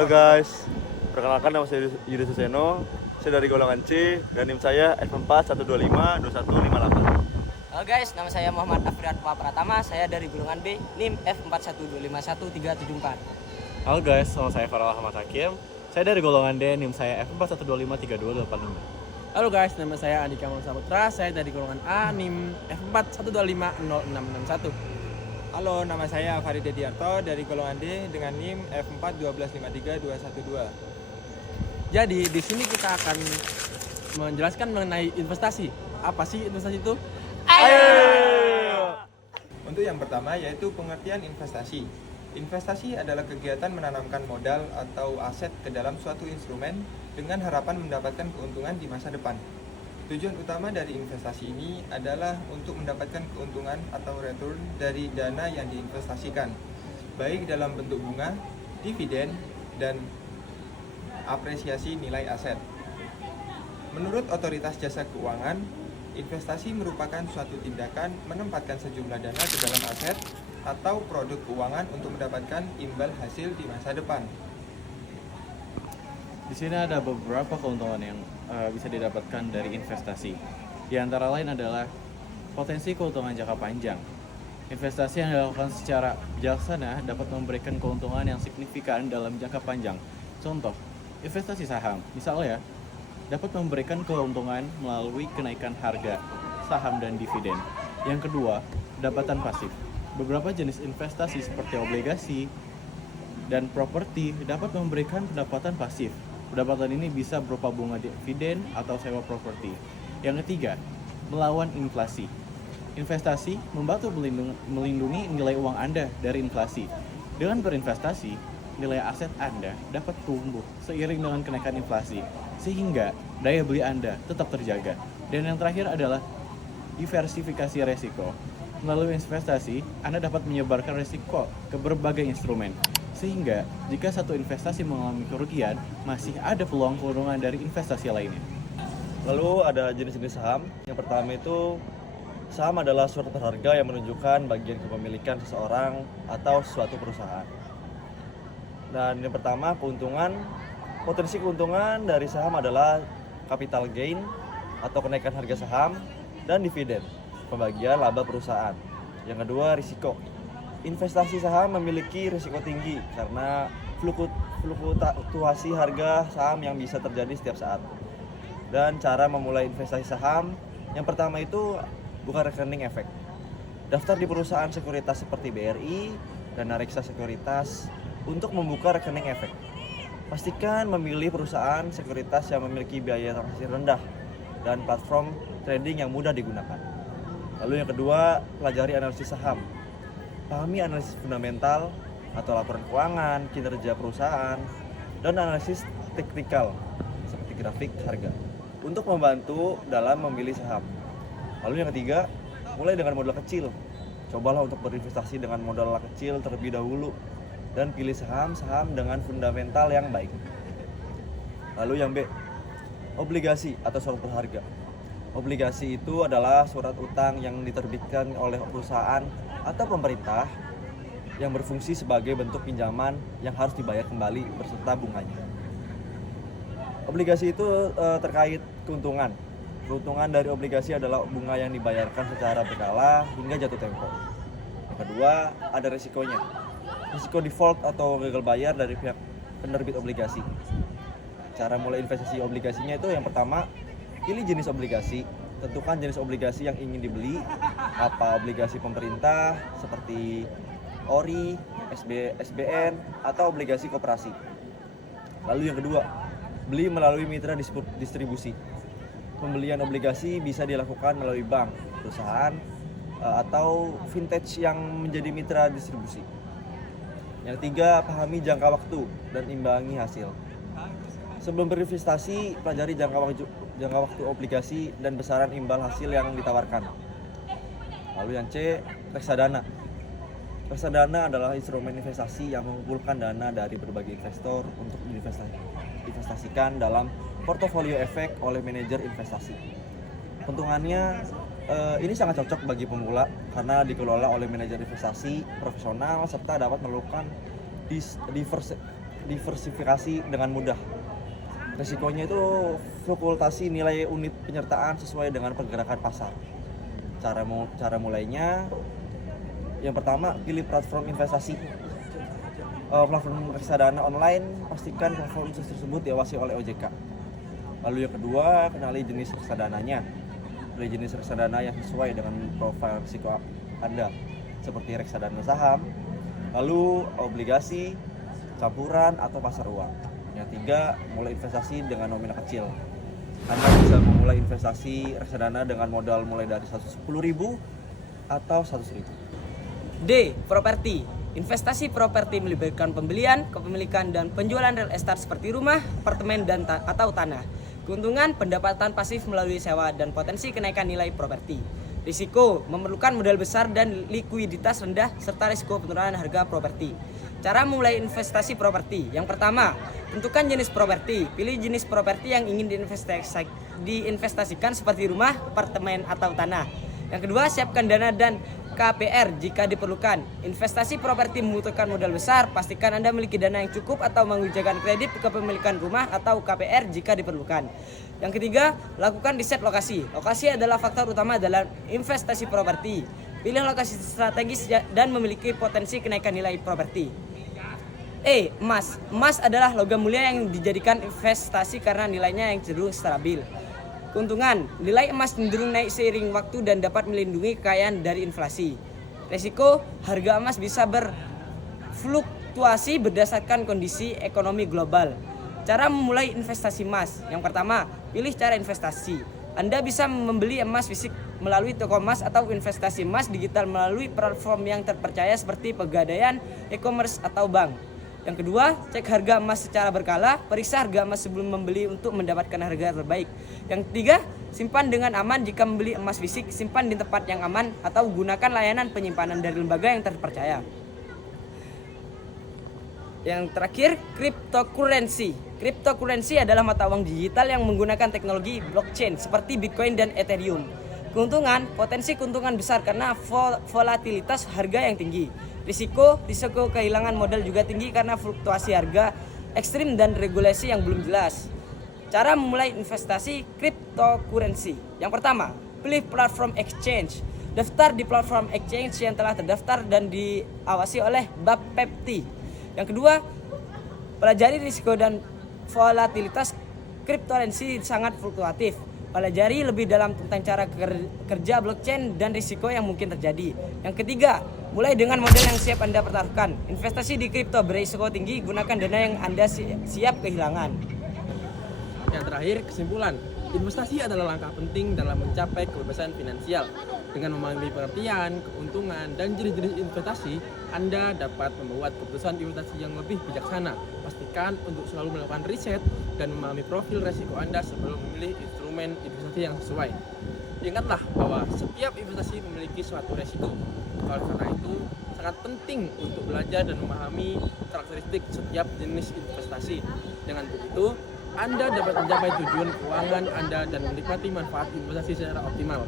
Halo guys, perkenalkan nama saya Yudi Suseno. Saya dari golongan C dan NIM saya F41252158. Halo guys, nama saya Muhammad Afriat Pratama. Saya dari golongan B, NIM F41251374. Halo guys, nama saya Farah Ahmad Hakim. Saya dari golongan D, NIM saya F41253285. Halo guys, nama saya Andika Saputra. Saya dari golongan A, NIM F41250661. Halo, nama saya Farid Dediarto dari golongan D dengan NIM F412533212. Jadi di sini kita akan menjelaskan mengenai investasi. Apa sih investasi itu? Untuk yang pertama yaitu pengertian investasi. Investasi adalah kegiatan menanamkan modal atau aset ke dalam suatu instrumen dengan harapan mendapatkan keuntungan di masa depan. Tujuan utama dari investasi ini adalah untuk mendapatkan keuntungan atau return dari dana yang diinvestasikan, baik dalam bentuk bunga, dividen, dan apresiasi nilai aset. Menurut Otoritas Jasa Keuangan, investasi merupakan suatu tindakan menempatkan sejumlah dana ke dalam aset atau produk keuangan untuk mendapatkan imbal hasil di masa depan. Di sini ada beberapa keuntungan yang bisa didapatkan dari investasi. Di antara lain adalah potensi keuntungan jangka panjang. Investasi yang dilakukan secara bijaksana dapat memberikan keuntungan yang signifikan dalam jangka panjang. Contoh, investasi saham, misalnya, dapat memberikan keuntungan melalui kenaikan harga saham dan dividen. Yang kedua, pendapatan pasif. Beberapa jenis investasi seperti obligasi dan properti dapat memberikan pendapatan pasif. Pendapatan ini bisa berupa bunga dividen atau sewa properti. Yang ketiga, melawan inflasi. Investasi membantu melindungi nilai uang Anda dari inflasi. Dengan berinvestasi, nilai aset Anda dapat tumbuh seiring dengan kenaikan inflasi, sehingga daya beli Anda tetap terjaga. Dan yang terakhir adalah diversifikasi resiko. Melalui investasi, Anda dapat menyebarkan resiko ke berbagai instrumen, sehingga jika satu investasi mengalami kerugian, masih ada peluang keuntungan dari investasi lainnya. Lalu ada jenis-jenis saham. Yang pertama itu saham adalah suatu harga yang menunjukkan bagian kepemilikan seseorang atau suatu perusahaan. Dan yang pertama potensi keuntungan dari saham adalah capital gain atau kenaikan harga saham dan dividen, pembagian laba perusahaan. Yang kedua, risiko. Investasi saham memiliki risiko tinggi karena fluktuasi harga saham yang bisa terjadi setiap saat. Dan cara memulai investasi saham, yang pertama itu buka rekening efek. Daftar di perusahaan sekuritas seperti BRI dan Reksa Sekuritas untuk membuka rekening efek. Pastikan memilih perusahaan sekuritas yang memiliki biaya transaksi rendah dan platform trading yang mudah digunakan. Lalu yang kedua, pelajari analisis saham. Pahami analisis fundamental atau laporan keuangan, kinerja perusahaan, dan analisis teknikal seperti grafik harga untuk membantu dalam memilih saham. Lalu yang ketiga, mulai dengan modal kecil. Cobalah untuk berinvestasi dengan modal kecil terlebih dahulu dan pilih saham-saham dengan fundamental yang baik. Lalu yang B, obligasi atau surat berharga. Obligasi itu adalah surat utang yang diterbitkan oleh perusahaan atau pemerintah yang berfungsi sebagai bentuk pinjaman yang harus dibayar kembali beserta bunganya. Obligasi itu terkait keuntungan. Keuntungan dari obligasi adalah bunga yang dibayarkan secara berkala hingga jatuh tempo. Yang kedua, ada risikonya. Risiko default atau gagal bayar dari pihak penerbit obligasi. Cara mulai investasi obligasinya itu yang pertama, pilih jenis obligasi. Tentukan jenis obligasi yang ingin dibeli, apa obligasi pemerintah seperti ORI, SBN, atau obligasi koperasi. Lalu yang kedua, beli melalui mitra distribusi. Pembelian obligasi bisa dilakukan melalui bank, perusahaan, atau vintage yang menjadi mitra distribusi. Yang ketiga, pahami jangka waktu dan imbangi hasil. Sebelum berinvestasi, pelajari jangka waktu obligasi dan besaran imbal hasil yang ditawarkan. Lalu yang C, reksadana. Reksadana adalah instrumen investasi yang mengumpulkan dana dari berbagai investor untuk diinvestasikan dalam portofolio efek oleh manajer investasi. Keuntungannya ini sangat cocok bagi pemula karena dikelola oleh manajer investasi profesional serta dapat melakukan diversifikasi dengan mudah. Resikonya itu fluktuasi nilai unit penyertaan sesuai dengan pergerakan pasar. Cara mulainya, yang pertama, pilih platform investasi. Platform reksadana online, pastikan platform tersebut diawasi oleh OJK. Lalu yang kedua, kenali jenis reksadananya. Pilih jenis reksadana yang sesuai dengan profil risiko Anda, seperti reksadana saham, lalu obligasi, campuran, atau pasar uang. Yang tiga, mulai investasi dengan nominal kecil. Anda bisa memulai investasi reksadana dengan modal mulai dari 110.000 atau 100.000. D. Properti. Investasi properti melibatkan pembelian, kepemilikan, dan penjualan real estate seperti rumah, apartemen, dan atau tanah. Keuntungan pendapatan pasif melalui sewa dan potensi kenaikan nilai properti. Risiko memerlukan modal besar dan likuiditas rendah serta risiko penurunan harga properti. Cara memulai investasi properti. Yang pertama, tentukan jenis properti. Pilih jenis properti yang ingin diinvestasikan seperti rumah, apartemen, atau tanah. Yang kedua, siapkan dana dan KPR jika diperlukan. Investasi properti membutuhkan modal besar, pastikan Anda memiliki dana yang cukup atau mengujakan kredit kepemilikan rumah atau KPR jika diperlukan. Yang ketiga, lakukan riset lokasi. Lokasi adalah faktor utama dalam investasi properti. Pilih lokasi strategis dan memiliki potensi kenaikan nilai properti. Emas. Emas adalah logam mulia yang dijadikan investasi karena nilainya yang cenderung stabil. Keuntungan, nilai emas cenderung naik seiring waktu dan dapat melindungi kekayaan dari inflasi. Risiko, harga emas bisa berfluktuasi berdasarkan kondisi ekonomi global. Cara memulai investasi emas. Yang pertama, pilih cara investasi. Anda bisa membeli emas fisik melalui toko emas atau investasi emas digital melalui platform yang terpercaya seperti Pegadaian, e-commerce, atau bank. Yang kedua, cek harga emas secara berkala, periksa harga emas sebelum membeli untuk mendapatkan harga terbaik. Yang ketiga, simpan dengan aman. Jika membeli emas fisik, simpan di tempat yang aman atau gunakan layanan penyimpanan dari lembaga yang terpercaya. Yang terakhir, cryptocurrency. Cryptocurrency adalah mata uang digital yang menggunakan teknologi blockchain seperti Bitcoin dan Ethereum. Keuntungan, potensi keuntungan besar karena volatilitas harga yang tinggi. Risiko kehilangan modal juga tinggi karena fluktuasi harga ekstrim dan regulasi yang belum jelas. Cara memulai investasi cryptocurrency. Yang pertama, pilih platform exchange. Daftar di platform exchange yang telah terdaftar dan diawasi oleh Bapepti. Yang kedua, pelajari risiko dan volatilitas cryptocurrency sangat fluktuatif. Pelajari lebih dalam tentang cara kerja blockchain dan risiko yang mungkin terjadi. Yang ketiga, mulai dengan modal yang siap Anda pertaruhkan. Investasi di kripto berisiko tinggi, gunakan dana yang Anda siap kehilangan. Yang terakhir, kesimpulan. Investasi adalah langkah penting dalam mencapai kebebasan finansial. Dengan memahami pengertian, keuntungan, dan jenis-jenis investasi, Anda dapat membuat keputusan investasi yang lebih bijaksana. Pastikan untuk selalu melakukan riset dan memahami profil resiko Anda sebelum memilih instrumen investasi yang sesuai. Ingatlah bahwa setiap investasi memiliki suatu resiko. Oleh karena itu, sangat penting untuk belajar dan memahami karakteristik setiap jenis investasi. Dengan begitu, Anda dapat mencapai tujuan keuangan Anda dan menikmati manfaat investasi secara optimal.